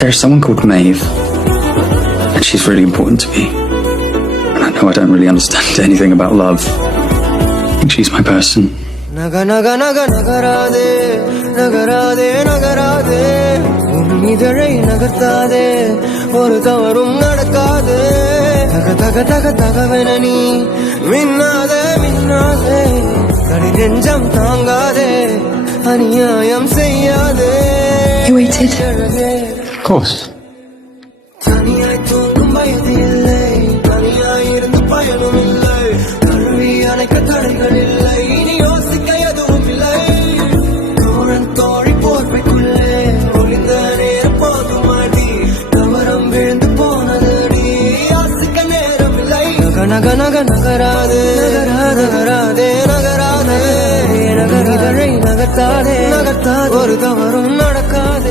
There's someone called Maeve, and she's really important to me. And I know I don't really understand anything about love. I think she's my person. Naga naga naga nagarade, nagarade nagarade, unidare nagartade, oru tavarum nadakade. Taga taga taga taga venani, minnade minnade, kadi nenjam thangade, aniyayam seyyade. You waited. Of course. தனியாய் தூங்கும் வயது இல்லை, தனியாய் இருந்து பயனும் இல்லை, கருவி அணைக்க தடைகள் இல்லை, இனி யோசிக்க எதுவும் இல்லை. தோழன் தோழி போர்வைக்குள்ளே ஒளிந்த நேரம் போதும் அடி, கவரம் விழுந்து போனதடி, யாசிக்க நேரம் இல்லை. நக நக நக நகராது, நகராதே நகராதே, நகரிதழை நகர்த்தாதே, நகர்த்தாது ஒரு தவறும் நடக்காதே.